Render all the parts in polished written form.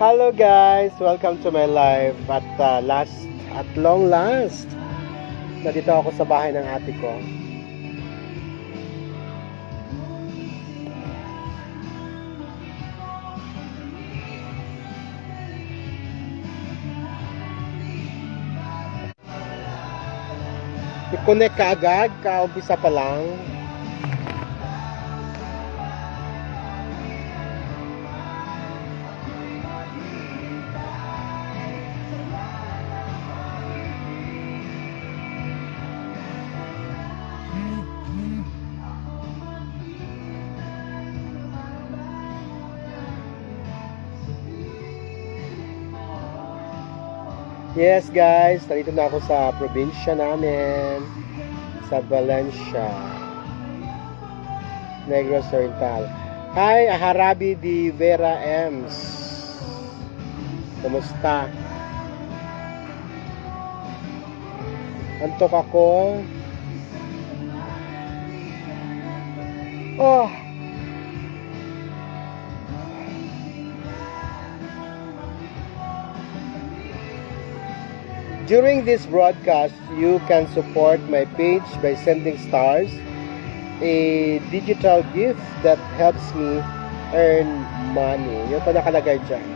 Hello guys, welcome to my live at long last. Nandito ako sa bahay ng ate ko. I-connect ka agad, kaumpisa pa lang. Yes guys, nandito na ako sa probinsya namin, sa Valencia, Negros Oriental. Hi, Harabi di Vera Ems. Kumusta? Antok ako. Oh. During this broadcast, you can support my page by sending stars, a digital gift that helps me earn money. Yun pa nakalagay dyan.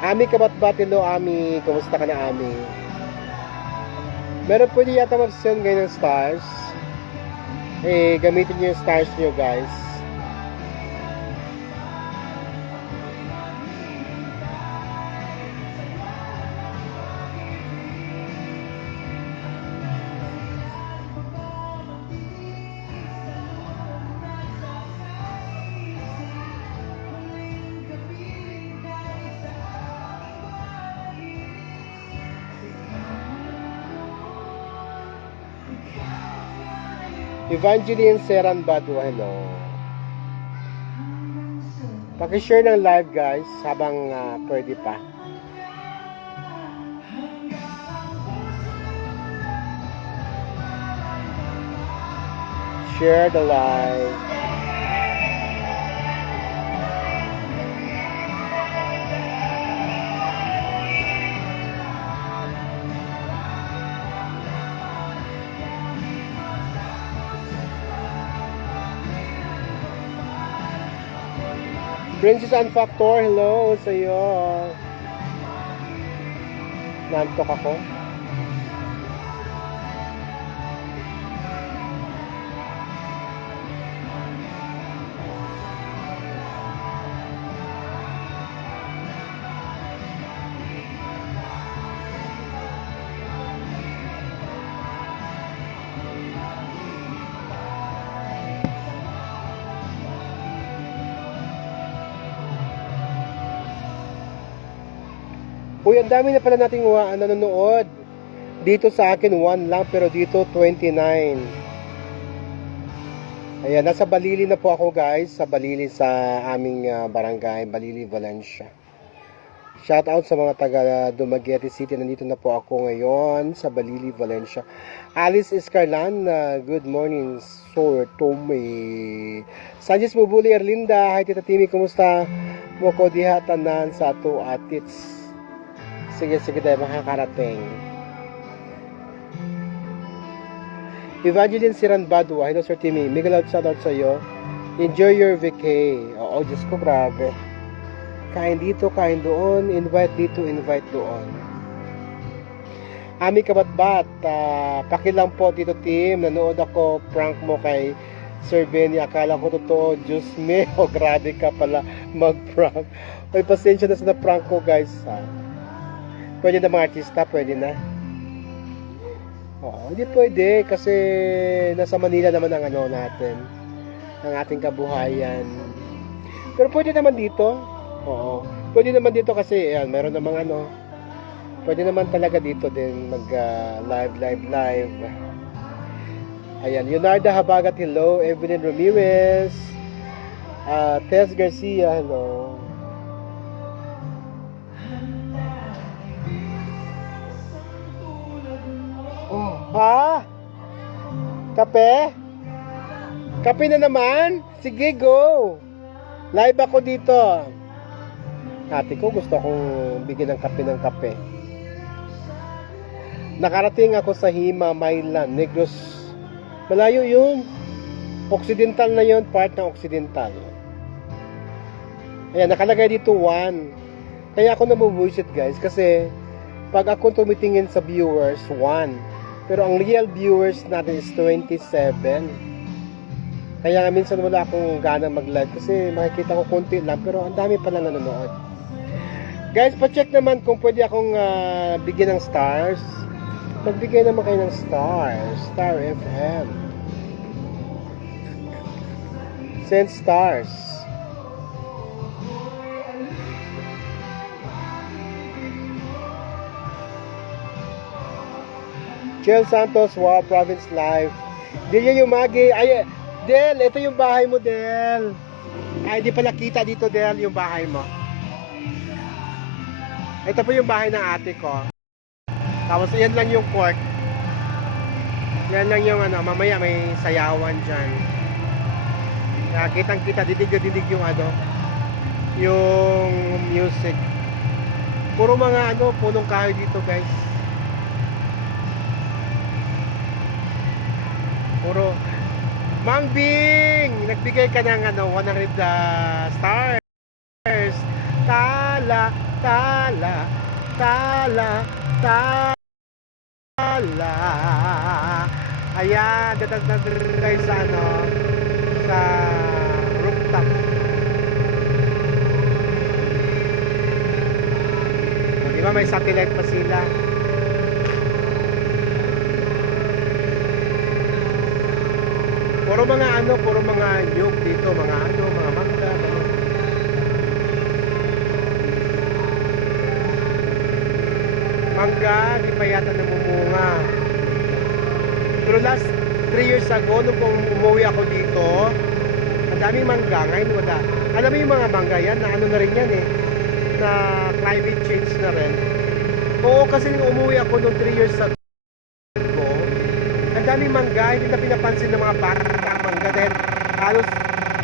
Ami kabatbatilo, Ami. Kumusta ka na, Ami? Meron pwede yata mag-send ngayon ng stars. Gamitin nyo yung stars nyo, guys. Evangeline Seran Badua, hello. Paki-share ng live guys habang pwede pa. Share the live. Princess and Factor, hello sa iyo. Nantok ako. Uy, ang dami na pala nating nanonood. Dito sa akin 1 lang, pero dito 29. Ayan, nasa Balili na po ako guys. Sa Balili, sa aming barangay, Balili, Valencia. Shout out sa mga taga Dumaguete City. Nandito na po ako ngayon sa Balili, Valencia. Alice Escarlan, good morning. Sir Tommy. Sanchez Bubuli, Erlinda. Hi Tita Timmy, kumusta? Moko diha tanan sa ato atits. Sige tayo makakarating. Evangeline Siran Badua, hello Sir Timmy. Mega loud shoutout sa iyo. Enjoy your vacay. Oo, Diyos ko, grabe. Kain dito, kain doon. Invite dito, invite doon. Ami kabatbat, pakilang po Tito Tim. Nanood ako, prank mo kay Sir Benny. Akala ko totoo. Diyos me, oh, grabe ka pala mag-prank. May pasensya na sa prank ko guys, ha. Pwede na mga artista, pwede na. Oo, hindi pwede kasi nasa Manila naman ang natin, ang ating kabuhayan. Pero pwede naman dito. Oo, pwede naman dito kasi meron namang pwede naman talaga dito din mag live. Ayan, Leonardo Habagat, hello. Evelyn Ramirez, Tess Garcia, hello. Ha? Kape? Kape na naman? Sige, go. Live ako dito. ate ko, gusto akong bigyan ng kape. Nakarating ako sa Hima, Mainland, Negros. Malayo yun. Occidental na yun, part ng Occidental. Ayan, nakalagay dito 1. Kaya ako nabubuisit guys, kasi pag ako tumitingin sa viewers, 1. Pero ang real viewers natin is 27. Kaya nga minsan wala akong gana mag-live kasi makikita ko konti lang, pero ang dami pala nanonood. Guys, pa-check naman kung pwede akong bigyan ng stars. Magbigay naman kayo ng stars. Star FM. Send stars. Chel Santos, wow, Province Life. Delia Yumagi. Ay, Del, ito yung bahay mo, Del. Ay, di pala kita dito, Del, yung bahay mo. Ito po yung bahay ng ate ko. Tapos, yan lang yung court. Yan lang yung ano, mamaya may sayawan dyan. Kaya kitang-kita, didig yung ano, yung music. Puro mga ano, punong kahoy dito, guys. Puro. Mang Bing! Nagbigay ka ng ano, 100 stars. Tala, tala, tala, tala. Ayan, dadagdag sa ano, sa rooftop. Di ba may satellite pa sila? Puro mga ano, puro mga nyug dito, mga ano, mga mangga, ano. Mangga, di pa yata namumunga. Pero last 3 years ago, nung umuwi ako dito, ang daming mangga, ngayon wala. Alam mo yung mga mangga yan, na ano na rin yan eh, na climate change na rin. Oo, kasi nung umuwi ako nung 3 years ago, ang daming mangga, hindi na pinapansin ng mga bata mangga dahil halos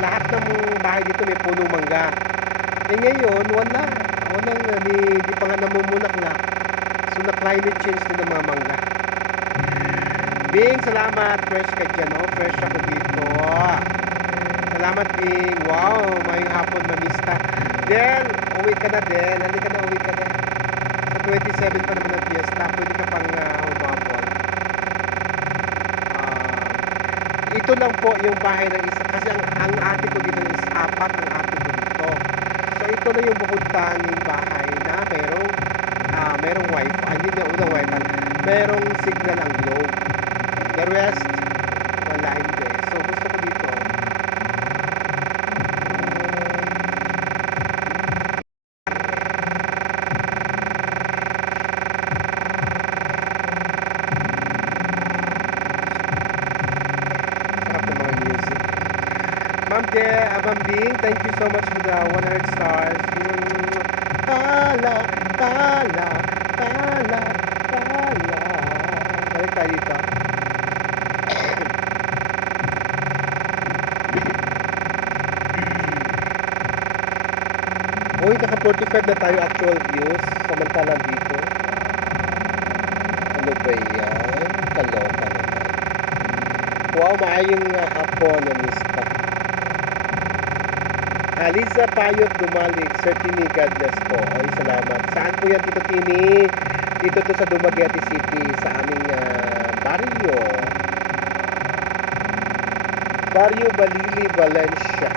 lahat ng bahay dito may punong mangga. E ngayon, walang di pa nga namumulaklak. So na climate change din ng mga mangga. Bing, salamat, fresh ka dyan, oh. Fresh ako dito. Salamat, Bing. Wow, mayong hapon, mamista. Del, uwi ka na, Del. Halika na, uwi ka na. Sa 27 pa naman ang fiesta, pwede ka pang umabol. Ito lang po yung bahay ng isa kasi ang ate ko dito is 4 ng ate ko dito. So ito na yung bukod tanging bahay na merong wifi, hindi na unang wifi, merong signal ang globe. The rest, wala hindi. So gusto ko dito. Ma'am Bing, thank you so much for the 100 stars. Tala, tala, tala, tala. Balik tayo dito. Uy, naka 45 na tayo actual views. Samantalang dito. Ano ba yan? Kaloka naman. Wow, maayong hapon na mista. Aliza Payot Dumalig, Sir Timmy, God bless po. Ay, salamat. Saan po yan, Tito Timmy? Dito to sa Dumaguete City, sa aming barrio. Barrio Balili, Valencia.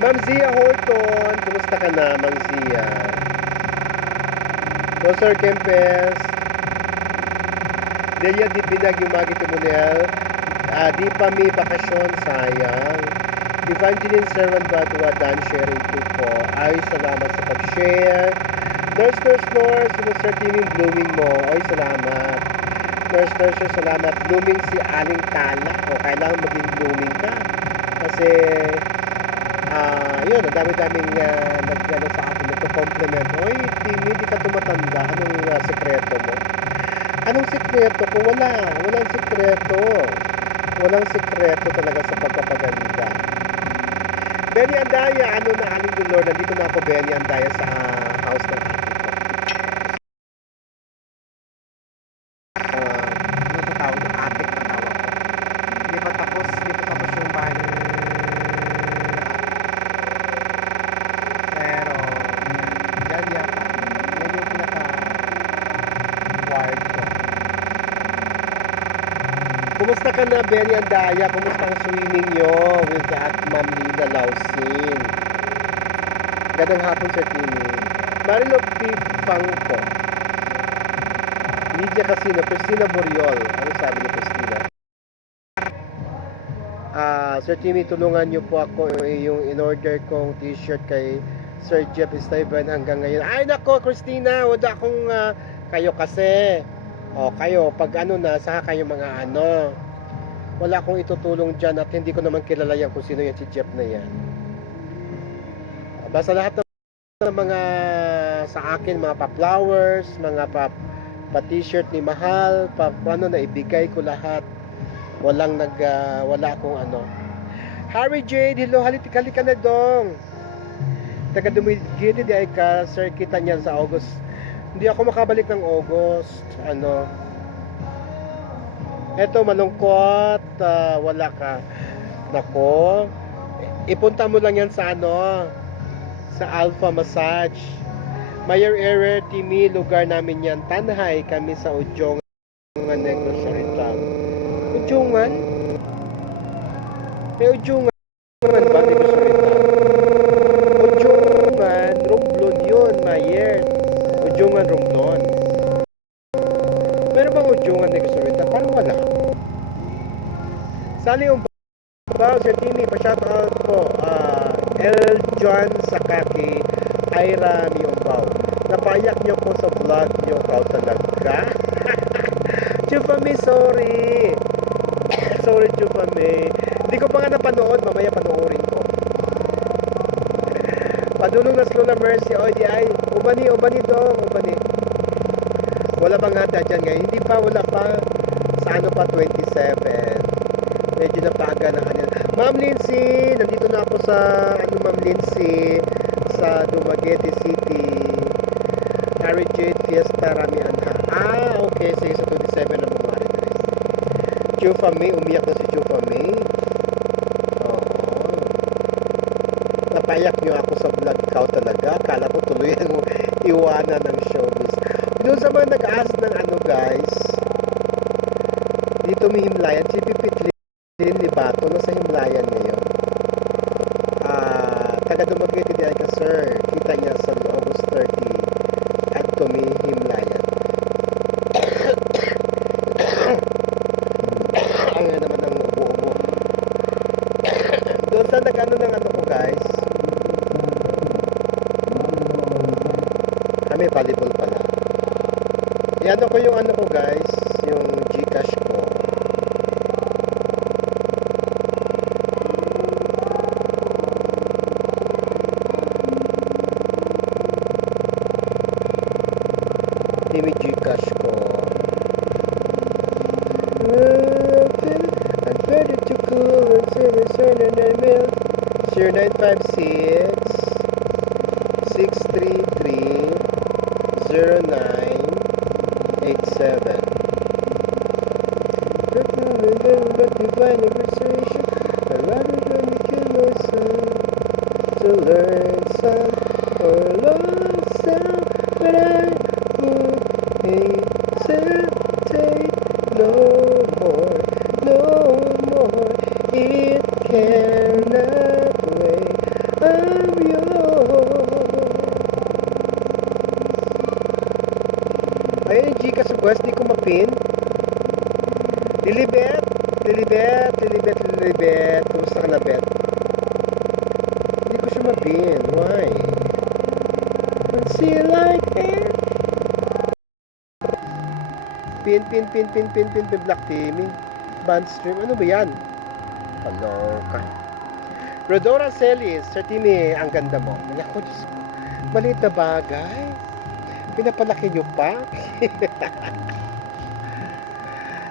Ma'am Zia Horton, kumusta ka na, Ma'am Zia? Sir Kempes. Delia Di Binag, yung Magi Timonel. Di pa may bakasyon, sayang. Evangeline Servan Badua, Dan sharing po po. Ay, salamat sa pag-share. Nurse, sino Sir Timmy blooming mo? Ay, salamat. Nurse, salamat. Blooming si Aling Tala. O, kailangan maging blooming ka. Kasi, yun, ang dami-daming nag-ano sa akin na to compliment. Oy, Timmy, di ka tumatanda. Anong sekreto mo? Anong sekreto ko? Walang sekreto. Walang sekreto talaga sa pagpapaganda. Benny Andaya, ano na aling dolor, nandito na Benny Andaya sa house ng ate ko. Ano sa tawag ng ate ko tawag ko. Hindi pa tapos yung bahay. Pero, yan yata. Yan yung pinaka-wired ko. Kumusta ka na, Benny Andaya? Kumusta ang swimming nyo with at Ma'am Lina Lausin? Gandang hapon, Sir Timmy. Marilo P. Fangco. Lydia Casino. Christina Boriol. Ano sabi ni Christina? Sir Timmy, tulungan niyo po ako yung in-order kong t-shirt kay Sir Jeff Esteban hanggang ngayon. Ay nako, Christina, wala akong kayo kasi. O kayo, pag ano na, saka kayo mga ano. Wala akong itutulong dyan at hindi ko naman kilala yan kung sino yan si Jeff na yan. Basta lahat ng mga sa akin, mga pa-flowers, mga pa-t-shirt ni Mahal, ano na ibigay ko lahat. Wala akong ano. Harry Jade, hello, halika na dong. Taga Dumaguete di ay ka, sir, kita niyan sa August. Hindi ako makabalik ng August. Ano? Eto, malungkot. Wala ka. Nako. Ipunta mo lang yan sa ano, sa Alpha Massage. Mayor Ere, Timi, lugar namin yan. Tanhay kami sa Udyongan, Negros Oriental. Udyongan? May Udyongan ba, Negros Oriental? Udyongan, Romblon yun, Mayer. Udyongan, Romblon. Meron bang Udyongan, Negros Oriental? Parang wala. Sali yung ba, Sir Timmy, pa-shoutout po. El John Sakaki, Ira Miyombaw. Napayak niyo po sa vlog niyo, kao talaga. Chupami, sorry. Sorry, Chupami. Hindi ko pa nga napanood, mamaya panoorin ko. Padulong na Slow na Mercy, o di ay, ubani dong, ubani. Wala bang handa dyan ngayon? Hindi pa, wala pa. Sa ano pa, 27. Medyo napaga na kanila. Ma'am Lindsay, nandito na ako sa Ma'am Lindsay, sa Dumaguete City. Harry Jade Fiesta Rami Anha. Okay, sige, sa 27 na mamari na rin. Chufa May, umiyak na si Chufa May. Oo. Napayak niyo ako sa vlog kao talaga. Kala ko tuloy ang iwanan ng showbiz. Doon sa mga nag-ask ng ano guys, dito may himlayan, si Pipit Libato, nasa himlayan ngayon. Taga Dumaguete di ay ka, sir. Kita niya sa August 30 at tumihimlayan. Ayun naman ang ubo-ubo. Doon sa nag-ano ng ano ko guys, kami volleyball pala. Iano ko yung ano ko guys, yung Gcash ko. Timmy Gcash ko. I'm ready to cool and send an email. 0956 633 0987. But we find a conversation. I'd rather than to kill myself to learn some or learn some, but I would hesitate no more, no more. It cannot wait. I'm yours. Ayun yung Gcash request, di ko mapin. Lilibet. Kumusta ka na, Bet? Hindi ko siya mapin. Why? Let's see you like it. Pin, Black Teaming. Band stream. Ano ba yan? Kaloka. Rodora Celis. Sir Timmy, ang ganda mo. Ako, Diyos ko. Maliit na bagay. Pinapalaki nyo pa.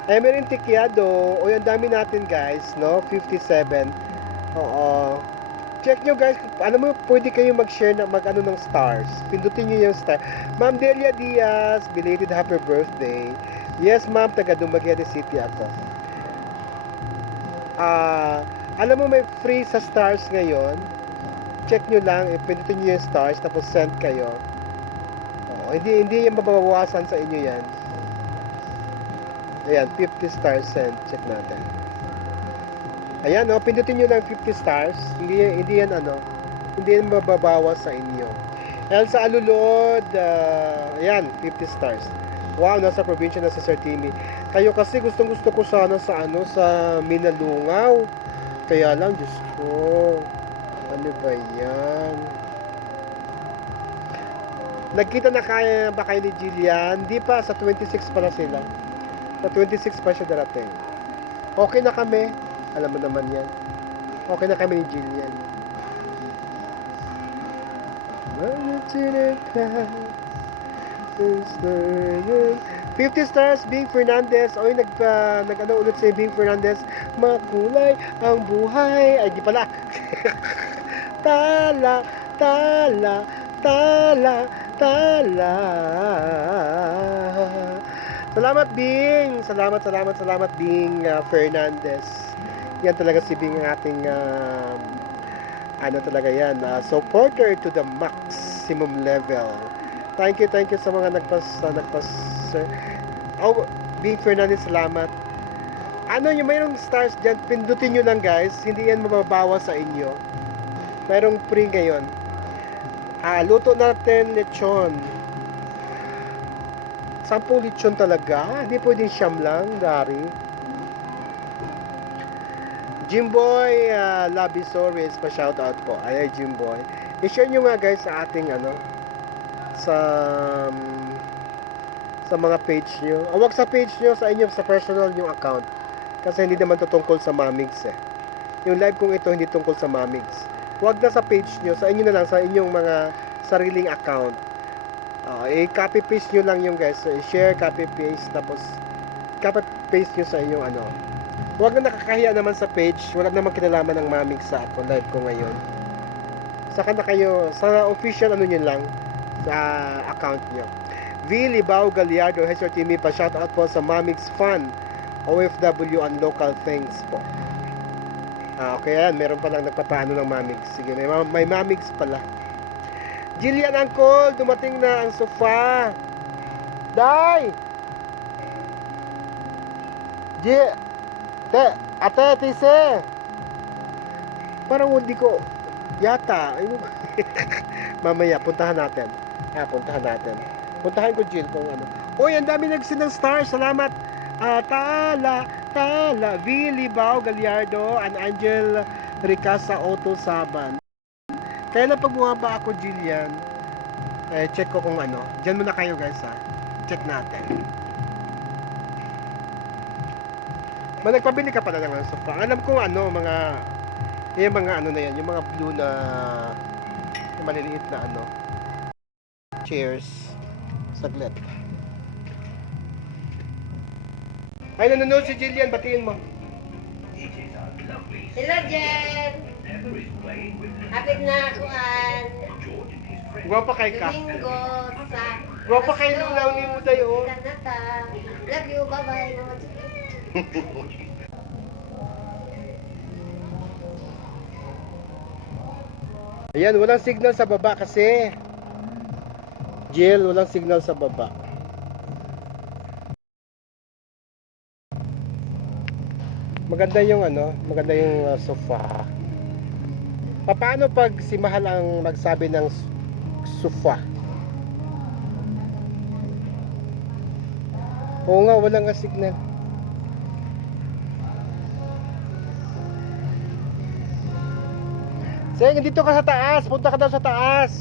Emerin Tiquiado. O, ang dami natin guys, no? 57. Oo. Check nyo guys, ano mo, pwede kayo mag-share na mag-ano ng stars. Pindutin nyo yung star. Ma'am Delia Diaz, belated happy birthday. Yes ma'am, taga Dumaguete City ako. Alam mo may free sa stars ngayon. Check nyo lang, pindutin nyo yung stars, tapos send kayo. Hindi yung mababawasan sa inyo yan. Ayan, 50 stars send. Check natin. Ayan, pindutin nyo lang 50 stars. Hindi yan hindi yan mababawas sa inyo. Elsa Alulod, ayan, 50 stars. Wow, nasa probinsya na si Sir Timmy. Kayo kasi gustong gusto ko sana sa Minalungaw. Kaya lang, Diyos ko. Ano ba yan? Nagkita na ba kayo ni Jillian? Di pa, sa 26 pala sila. Sa 26 pa siya darating. Okay na kami. Alam mo naman yan. Okay na kami ni Jillian. 50 stars, Bing Fernandez. Oy, nag-ano ulit si Bing Fernandez. Makulay ang buhay. Ay, di pala. Tala, tala, tala, tala. Salamat, Bing. Salamat, Bing Fernandez. Yan talaga si Bing ang ating talaga yan, supporter to the maximum level. Thank you sa mga nagpas Bing Fernandez, salamat. Yung mayroong stars dyan, pindutin nyo lang guys, hindi yan mababawas sa inyo. Mayroong free ngayon. Luto natin lechon. 10 lechon talaga, hindi pwedeng siyam lang, Dari. Jimboy Labisores, pa-shoutout po. Ay, Jimboy. I-share nyo nga guys sa ating sa mga page nyo. Wag sa page nyo, sa inyo, sa personal yung account. Kasi hindi naman to tungkol sa Mamigs eh. Yung live kong ito hindi tungkol sa Mamigs. Wag na sa page nyo, sa inyo na lang, sa inyong mga sariling account. I-copy-paste nyo lang yung guys. So, i-share, copy-paste, tapos copy-paste nyo sa inyong Huwag na nakakahiya naman sa page. Wala namang kinalaman ng Mamig sa live ko ngayon. Saka na kayo, sa official nyo lang, sa account nyo. V. Libao Gallardo, Sir Timmy, pa-shoutout po sa Mamig's Fun, OFW and local things po. Okay yan, meron palang nagpapaano ng Mamig. Sige, may Mamig's pala. Jillian Angkol, dumating na ang sofa. Day! Ate, tise. Parang hindi ko yata. Mamaya, puntahan natin. Puntahan ko, Jill, kung ano. Uy, ang dami nagsin ng stars. Salamat. Tala. Vili Bao Gallardo and Angel Ricasa Otto Saban. Kaya na pag bumaba ako, Jillian, check ko kung ano. Diyan muna kayo, guys, ha. Check natin. Nagpabili ka pala ng sofa. Alam ko yung mga na yan, yung mga blue na yung maliliit na chairs. Saglit. Ay, nanonood si Jillian, batiin mo. Hello, Jen! Hapit na kuan. Gwapa kay ka. Domingo sa... Gwapa kay Lulaw ni Muday, oh. Kanata. Love you, bye-bye. Ayan, walang signal sa baba kasi. Jill, walang signal sa baba. Maganda yung sofa. Paano pag si Mahal ang magsabi ng sofa? Oo nga, walang signal. Sige, dito ka sa taas. Punta ka daw sa taas.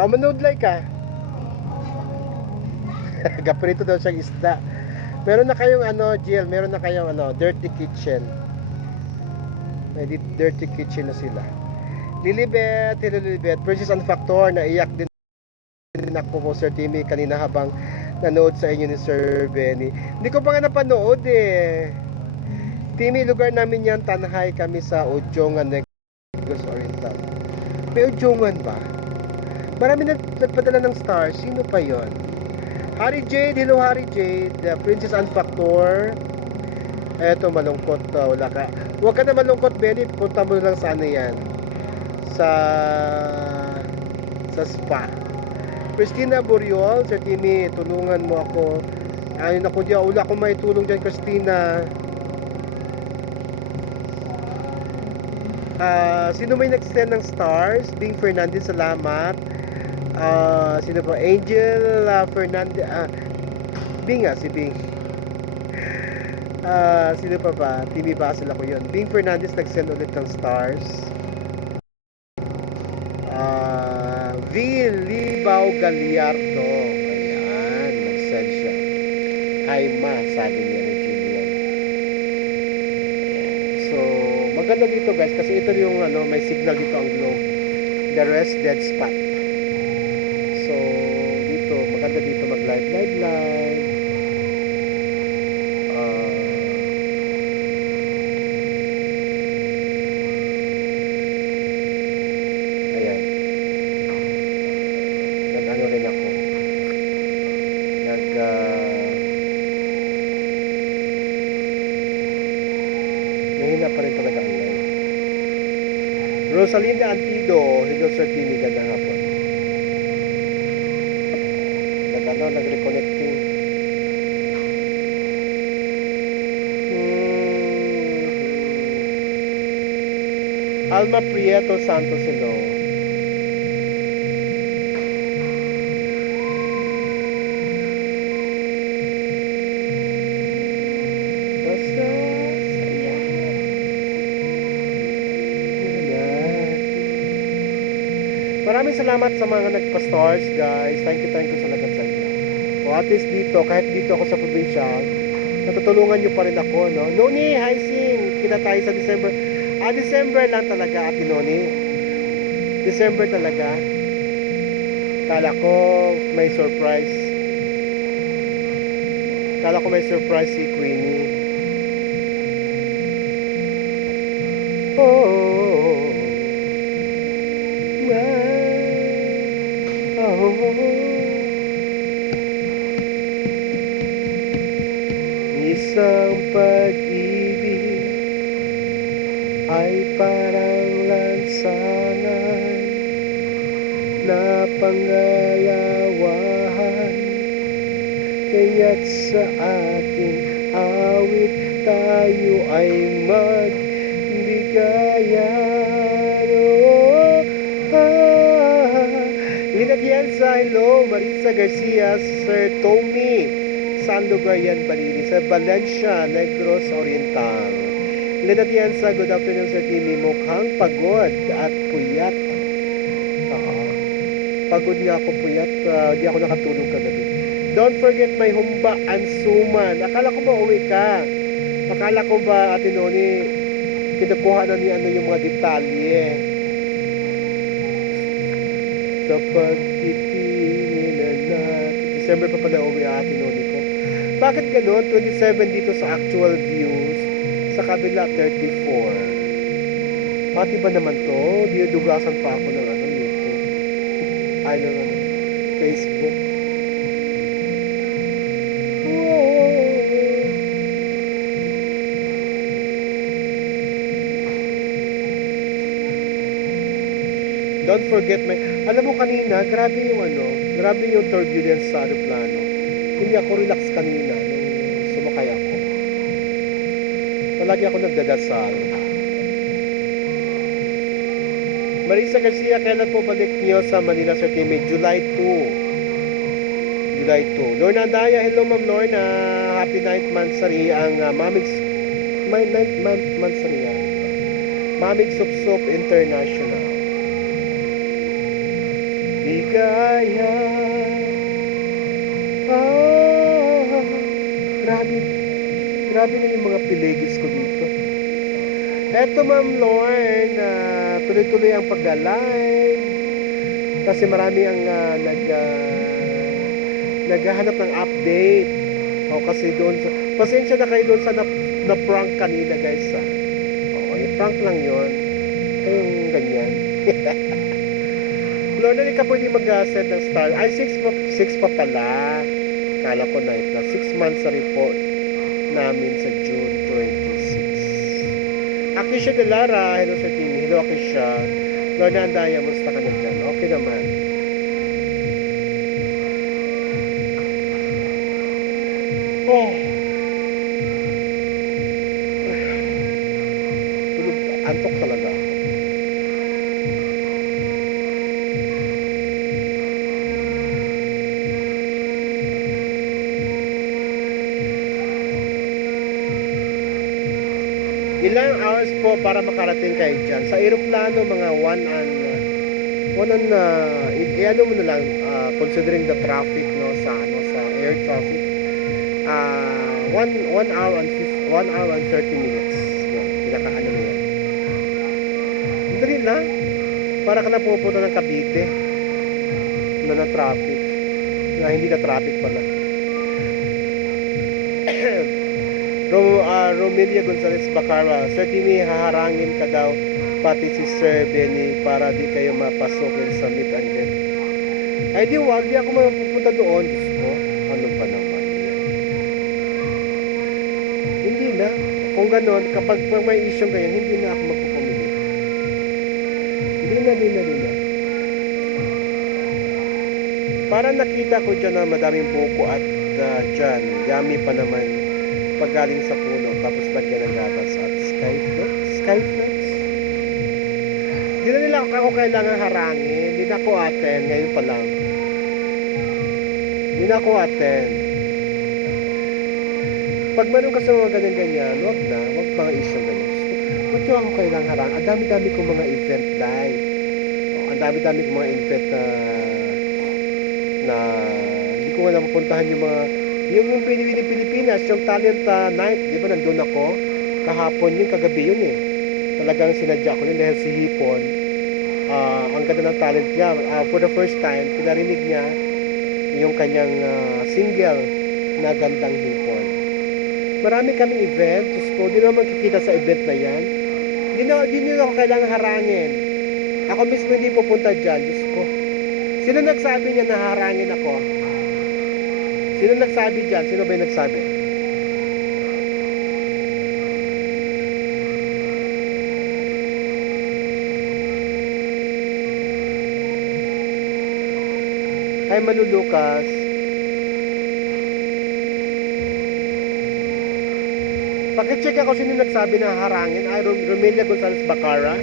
Manood like ka. Gaprito daw siyang isda. Meron na kayong Jill, meron na kayong dirty kitchen. May dirty kitchen na sila. Lilibet, Princess and Factor, naiyak din ako po, Sir Timmy, kanina habang nanood sa inyo ni Sir Benny. Hindi ko pa nga napanood eh. Timmy, lugar namin yan, Tanhay kami sa Udjongan, Negros Oriental. May udyungan ba? Marami nagpadala ng stars. Sino pa yon? Harry Jade, hello Harry Jade. Princess Anne Factor. Eto, malungkot. Wala ka. Huwag ka na malungkot, Benit. Punta mo lang sa ano yan. Sa spa. Christina Buriol, Sir Timmy, tulungan mo ako. Ayun ako dyan. Wala akong may tulong dyan, Christina. Sino may nag-send ng stars? Bing Fernandez, salamat. Sino ba? Angel Fernandez. Bing si Bing. Sino pa ba? Timmy Basel ako yun. Bing Fernandez nag-send ulit ng stars. Vili Bao Galiardo. Ayan, nag-send siya. Hi ma, sabi niya ni Julian. So, maganda dito guys kasi ito yung may signal dito ang globe. The rest dead spot. So, dito, maganda dito mag-live. Ayan. Nag-ano rin ako. Mahina pa rin talaga ang live. Rosalinda Antido, hello Sir Timmy, gandang hapon. Nag-reconnecting. Alma Prieto Santos, hello. Basta saya. Maraming salamat sa mga nagpa-stars, guys. Thank you sa lahat sa inyo. O at least dito, kahit dito ako sa probinsya, natutulungan nyo pa rin ako, no? Noni, hi Sing! Kita tayo sa December. December lang talaga, Ate Noni. December talaga. Kala ko may surprise. Si Queenie. Isang pag-ibig ay parang lansangan na pangalawahan, kaya't sa ating awit tayo ay magbigayan. Linagyan sa hello, Marisa Garcia, Sir Tommy, saan lugar yan, Balili? Sa Valencia, Negros Oriental. Linagyan sa good afternoon, Sir Timmy, mukhang pagod at puyat. Pagod nga ako, puyat. Di ako nakatulog kagabi. Don't forget my humba and suman. Akala ko ba uwi ka? Akala ko ba, Ate Noni, kinukuha na ni yung mga detalye. Sa pagtitingin na natin. December pa pala uwi, Ate Noni ko. Bakit ganun? 27 dito sa actual views. Sa kabila, 34. Pati ba naman to? Dinudugasan pa ako ng YouTube. Ay, ng Facebook. Don't forget alam mo kanina, grabe yung turbulence sa aeroplano. Hindi ako relax kanina nung sumakay ako. Palagi ako nagdadasal. Marisa Garcia, kailan po balik niyo sa Manila, Sir Timmy? July 2. Lorna Andaya, hello Ma'am Lorna. Happy 9th monthsary ang Mamig's 9th monthsary yan. Mamig Sup Sup International. Ligaya. Grabe na yung mga piligis ko dito. Eto Ma'am Lorna, tuloy-tuloy ang pag-live. Kasi marami ang naghahanap ng update. Kasi doon pasensya na kayo doon sa na-prank kanina guys. I-prank lang yon. Yung ganyan. Lord, hindi ka pwede mag-set ng star. Ay, 6 pa pala. Kala ko night na. 6 months sa report namin sa June 26. Akisha de Lara. Hello sa team. Hello, Akisha. Lord, Andaya, musta ka na dyan? Okay naman. Oh. Tulog. Antok talaga ako. Ilang hours po para makarating kayo dyan? Sa aeroplano, mga 1 and i-ano mo na lang, considering the traffic, no, sa air traffic, 1 hour and 30 minutes, no, pinaka-ano na yan. Madali lang, para ka na pupunta ng Cavite na traffic, na hindi na traffic pala. Romelia Gonzalez Bacara, Sir Timmy, haharangin ka daw pati si Sir Benny para di kayo mapasukin sa meet and greet. Ay di wag, di ako mapupunta doon. Diyos ko, ano ba naman yan? Hindi na. Kung ganon, kapag may issue ganyan, hindi na ako magpupumili. Hindi na. Para nakita ko dyan na madaming buko at dyan, yummy pa naman paggaling sa puno, tapos lagyan ng gatas at skyflakes. Hindi na nila ako kailangan harangin. Hindi na ako attend. Ngayon pa lang. Hindi na ako attend. Pag meron ka sa mga ganyan-ganyan, wag mga issue ganyan. Ba't yung ako kailangan harang? Ang dami-dami kong mga event live. Ang dami-dami kong mga event na hindi ko nga napupuntahan yung Pinipili Pilipinas, yung talent night, di ba nandun ako? Kahapon yun, kagabi yun eh. Talagang sinadya ko yun dahil si Hipon, ang ganda ng talent niya. For the first time, pinarinig niya yung kanyang single na Gandang Hipon. Marami kaming event. Diyos ko, di naman makikita sa event na yan. Hindi nyo ako kailangan harangin. Ako mismo hindi pupunta dyan. Diyos ko. Sino nagsabi niya na harangin ako? Sino nagsabi dyan? Sino ba yung nagsabi? Ay, Malulukas. Pakicheck ako sino nagsabi na harangin. Ay, Romelia Gonzalez Bacara.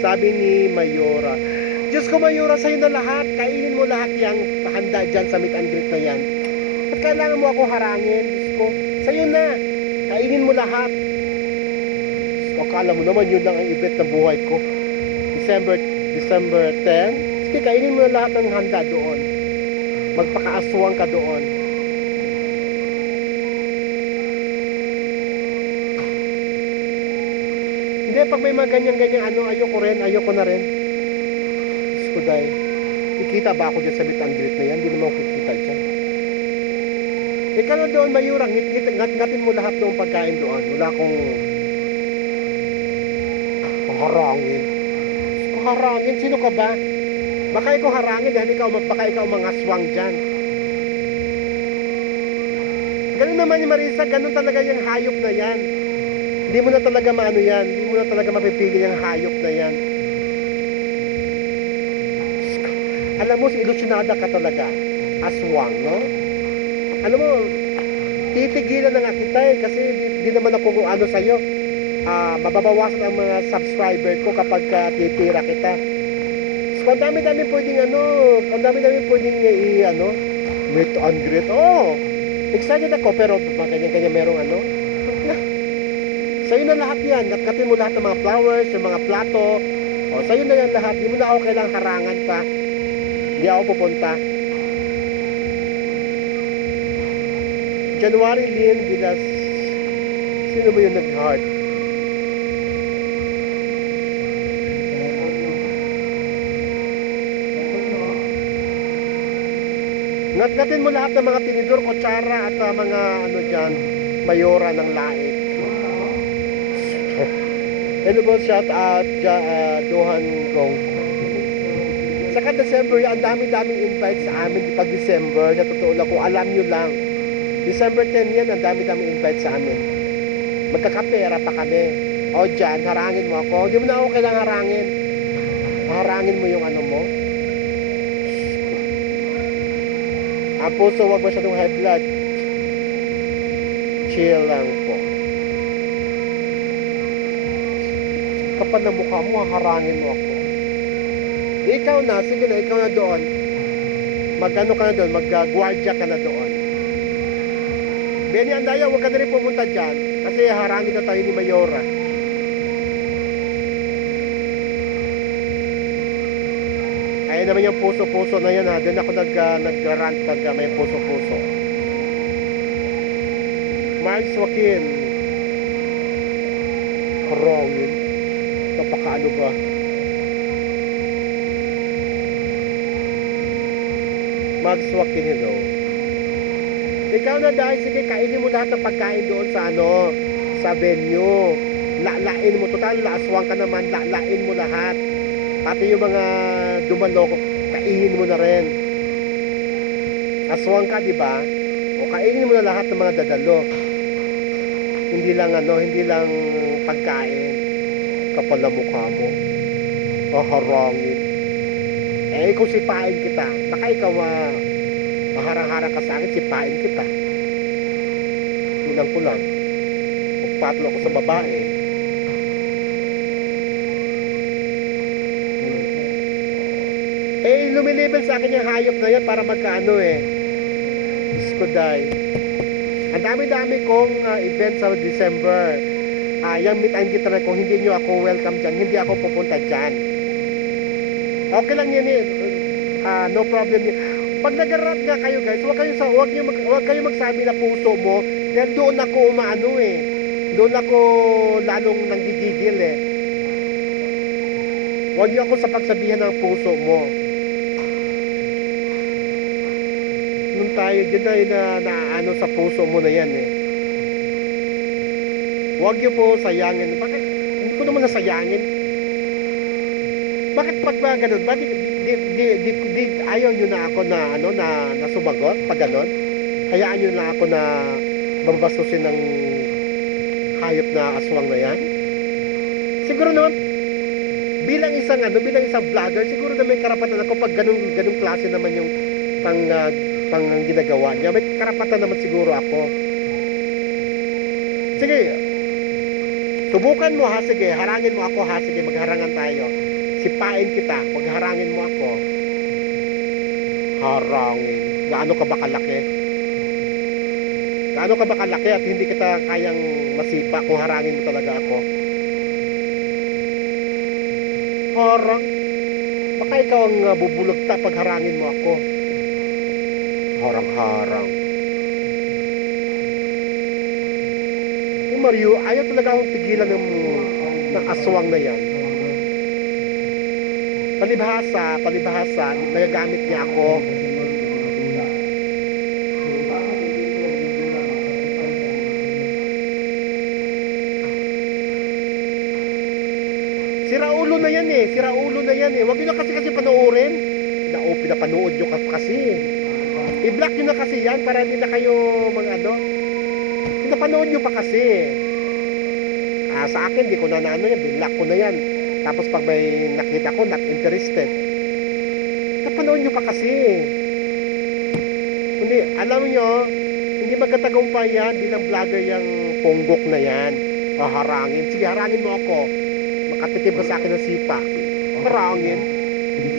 Sabi ni Mayora. Diyos ko, Mayora, sa'yo na lahat. Kainin mo lahat yung handa dyan sa meet and greet na yan. Ba't kailangan mo ako harangin? Diyos ko, sa'yo na. Kainin mo lahat. Diyos ko, akala mo naman yun lang ang event ng buhay ko. December 10. Sige, kainin mo na lahat ng handa doon. Magpakaaswang ka doon. Hindi, pag may mga ganyan-ganyan, ayoko na rin. Diyos ko, dahil. Kikita ba ako dyan sa meet and greet na yan? Hindi naman ako kikita dyan. Ikaw na doon, Mayura, ngatin mo lahat ng pagkain doon. Wala akong harangin. Harangin? Sino ka ba? Baka ikaw harangin dahil baka ikaw mga aswang dyan. Ganun naman yung Marisa, ganun talaga yung hayop na yan. Hindi mo na talaga maano yan. Hindi mo na talaga mapipigil yung hayop na yan. Alam mo, si ilusyonada ka talaga. Aswang, no? Alam mo, titigilan na nga kita eh. Kasi di naman ako kung ano sa'yo. Mababawasan ang mga subscriber ko kapag titira kita. So, ang dami-dami pwedeng meet and greet. Oh, excited ako, pero ganyan-ganyan merong sa'yo na lahat yan. Natkatin mo lahat ng mga flowers, yung mga plato. O, sa'yo na yan lahat. Hindi mo na ako kailangang harangan pa. Hindi ako pupunta. January Lynn Villas. Sino ba yung nag-heart? Ngatgatin mo lahat ng mga tinidor, kutsara at mga dyan, Mayora ng laik. Hello po, shout out Johan Gong. Saka December, ang dami-daming invite sa amin pag December. Na totoo lang, kung alam nyo lang. December 10 yan, ang dami-daming invite sa amin. Magkakapera pa kami. O dyan, harangin mo ako. Hindi mo na ako kailangang harangin. Harangin mo yung ano mo. Ang puso, huwag masyadong high blood. Chill lang po. Kapag na mukha mo, harangin mo ako. Ikaw na, sige na, ikaw na doon. Mag-ano ka na doon, mag-guardia ka na doon. Benny Andaya, huwag ka na rin pumunta dyan. Kasi harangin na tayo ni Mayora. Ayun naman yung puso-puso na yan ha. Doon ako nag-rant pag may puso-puso. Mark Joaquin. Harangin. Napakaano ba? Mark Joaquin, hello. Ikaw na dahil, sige, kainin mo lahat ng pagkain doon sa ano, sa venue. Lain mo, total, laaswang ka naman, lain mo lahat. Pati yung mga dumaloko, kainin mo na rin. Aswang ka, di ba? O kainin mo na lahat ng mga dadalo. Hindi lang ano, hindi lang pagkain. Kapal na mukha mo. Haharangin. Eh, kung sipain kita, baka ikaw maharang-harang ka sa akin, sipain kita. Tulang ko lang. Pagpatlo ako sa babae. Eh, lumilibel sa akin yung hayop na yan para magkaano eh. Diyos ko, day. Ang dami-dami kong event sa December. Yung meet and greet na kung hindi nyo ako welcome dyan, hindi ako pupunta dyan. Okay lang yan eh. No problem yan. Pag nag-rant nga kayo guys, huwag kayo magsabi na puso mo. Dahil doon ako umaano eh. Doon ako lalong nanggigigil eh. Huwag niyo ako sa pagsabihan ng puso mo. Nung tayo dyan na naano sa puso mo na yan eh. Huwag niyo po sayangin. Bakit? Hindi ko naman nasayangin. Bakit pag ba ganun? Bakit ayaw nyo na ako na ano na sumagot pag ganun? Hayaan nyo na ako na babasusin ng hayop na aswang na yan? Siguro naman bilang isang vlogger, siguro na may karapatan ako pag ganung klase naman yung pang ginagawa niya. May karapatan naman siguro ako. Sige, subukan mo ha, sige, harangin mo ako ha, sige, magharangan tayo. Sipain kita, pag harangin mo ako. Harangin. Gaano ka ba kalaki? Gaano ka ba kalaki at hindi kita kayang masipa kung harangin mo talaga ako? Harang. Baka ikaw ang bubulagta pag harangin mo ako. Harang-harang. Yung Mario, ayaw talaga akong pigilan ng aswang na yan. Palibhasa, nagagamit niya ako. Siraulo na yan eh. Huwag nyo na kasi panoorin. Pinapanood nyo kasi. I-block nyo na kasi yan para hindi na kayo pinapanood nyo pa kasi. Sa akin, di ko na yan. Binlock ko na yan. Tapos pag may nakita ko, not interested. Napanood nyo pa kasi. Hindi, alam nyo, hindi magkatagumpay yan bilang vlogger yung ponggok na yan. Harangin. Sige, harangin mo ako. Makatikim ka sa akin ng sipa. Harangin.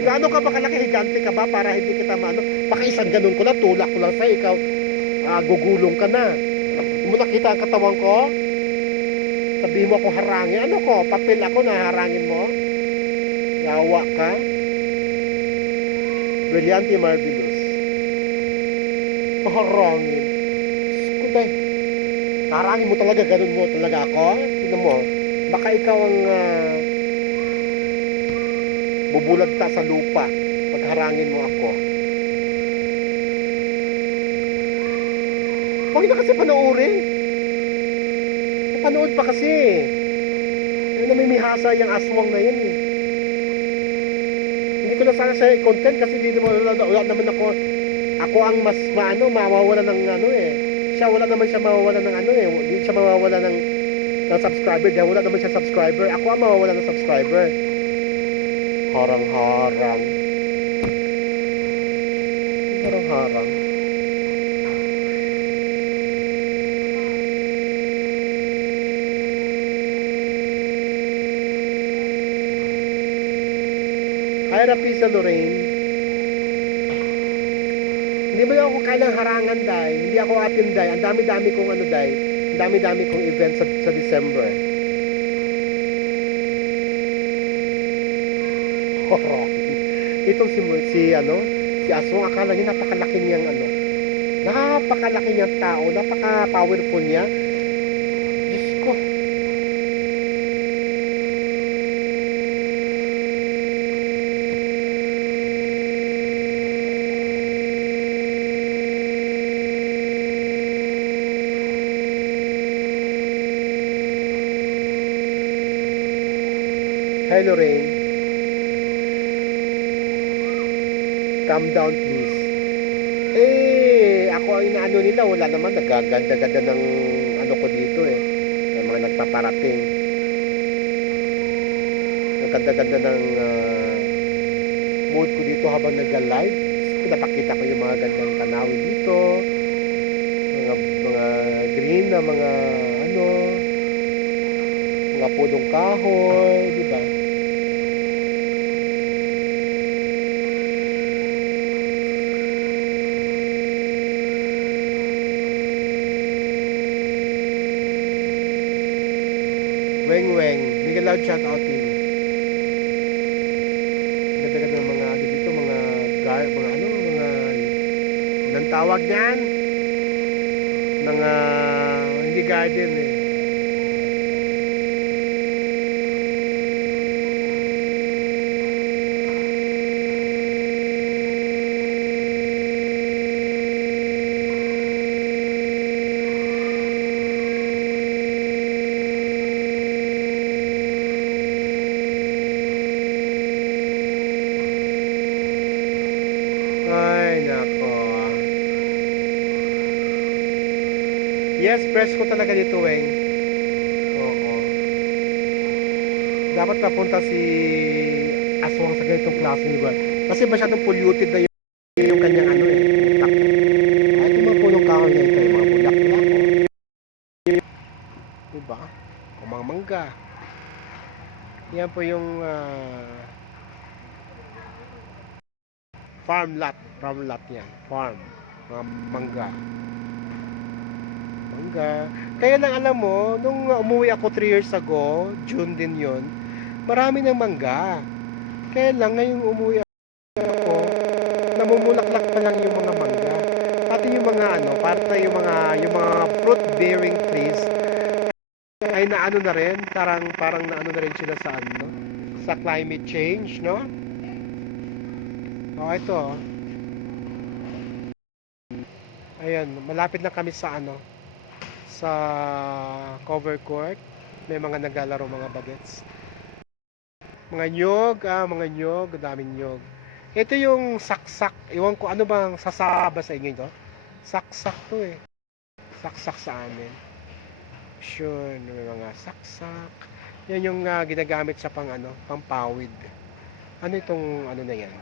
Gaano ka ba kalaki? Higante ka ba para hindi kita baka isang ganun ko na, tulak ko lang sa'yo. Ikaw, gugulong ka na. Hindi mo nakita ang katawan ko? Sabihin mo akong harangin. Ano ko? Papel ako na harangin mo? Yawa ka? Brilliante marvelous. Harangin. Kuday. Harangin mo talaga, ganun mo talaga ako? Tignan mo. Baka ikaw ang bubulagta sa lupa pag harangin mo ako. Huwag na kasi panoorin. Panood pa kasi. namimihasa yung aswang na yan eh. Hindi ko na sana siya i-content kasi hindi naman wala naman ako ang mas mawawala ng ano eh. Siya wala naman siya mawawala ng ano eh. Hindi siya mawawala ng subscriber dahil wala naman siya subscriber. Ako ang mawawala ng subscriber. Harang-harang. Harang-harang. Hi, Rapisa Lorraine. Hindi mo ako kailang harangan, Day. Hindi ako atin, Day. Ang dami-dami kong ano, Day. Ang dami-dami kong events sa December. Itong si Aswang, akala niya napakalaki niyang napakalaki niyang tao, napaka-powerful niya. Diyos ko. Hi, Lorraine. Calm down, please. Ako ang inaano nila, wala naman, nagaganda-ganda ng ano ko dito eh. Ng mga nagpaparating. Nagaganda-ganda ng mood ko dito habang nag-live. Napakita ko yung mga gandang tanawin dito. Mga green na mga mga pulong kahoy, di ba? Weng, bigyan loud shout out din. Ganda-ganda ng mga dito, mga anong tawag niyan? Mga hindi garden eh. Ay, nako. Yes, press ko talaga dito, Weng. Oo. Dapat papunta si Aswang sa ganitong klaseng lugar. Kasi masyadong polluted na yung kanyang bulak. Ay, ito mga punong kahoy na ito, yung mga bulak-bulak. Diba? O mga mangga. Yan po yung farm lot yan. Farm. Mga mangga. Kaya lang alam mo, nung umuwi ako 3 years ago, June din yon, marami ng mangga. Kaya lang ngayong umuwi ako, namumulaklak pa lang yung mga mangga. Pati yung mga yung mga fruit bearing trees ay naano na rin, parang naano na rin sila sa climate change, no? Ito. Ayan, malapit na kami sa sa cover court. May mga naglalaro mga bagets. Mga nyog, daming nyog. Ito yung saksak. Iwan ko ano bang sasaba sa inyo ito? Saksak to eh. Saksak sa amin. Sure, may mga saksak. Yan yung ginagamit sa pampawid. Ano itong na yan?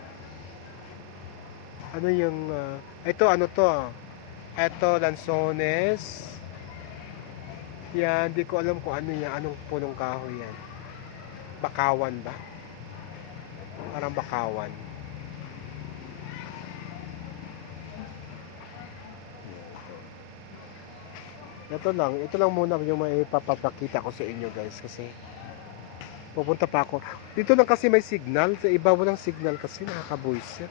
Ano yung ito to? Ito lansones. Yan, di ko alam kung ano yan, anong punong kahoy yan. Bakawan ba? Parang bakawan. Ito lang muna yung may papapakita ko sa inyo guys kasi pupunta pa ako. Dito lang kasi may signal, sa iba walang signal kasi nakakabuisit.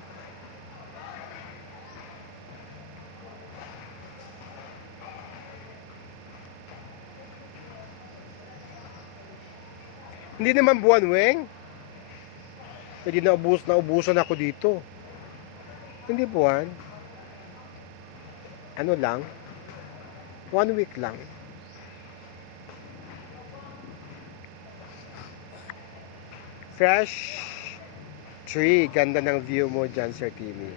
Hindi naman buwan, Weng. Hindi naubusan ako dito. Hindi buwan. Ano lang? 1 week lang. Fresh tree. Ganda ng view mo dyan, Sir Timmy.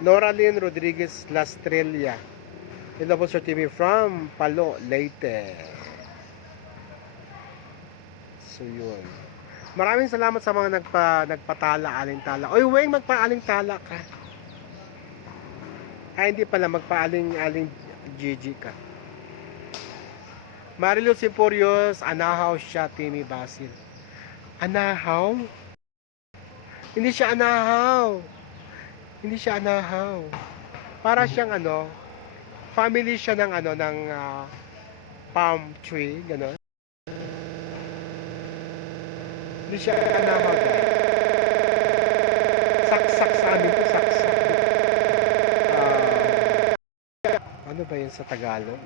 Noralyn Rodriguez Lastrella. Ito po, Sir Timmy, from Palo, Leyte. So, yun. Maraming salamat sa mga nagpatala, aling-tala. Oy, Weng, magpa-aling-tala ka. Ay, hindi pala, magpa-aling Gigi ka. Marilu Simpurios, anahaw siya, Timmy Basil. Anahaw? Hindi siya anahaw. Hindi siya anahaw. Para siyang family siya ng palm tree, gano'n. Hindi siya anahaw. Saksak sa amin to, saksak. Ano ba yun sa Tagalog?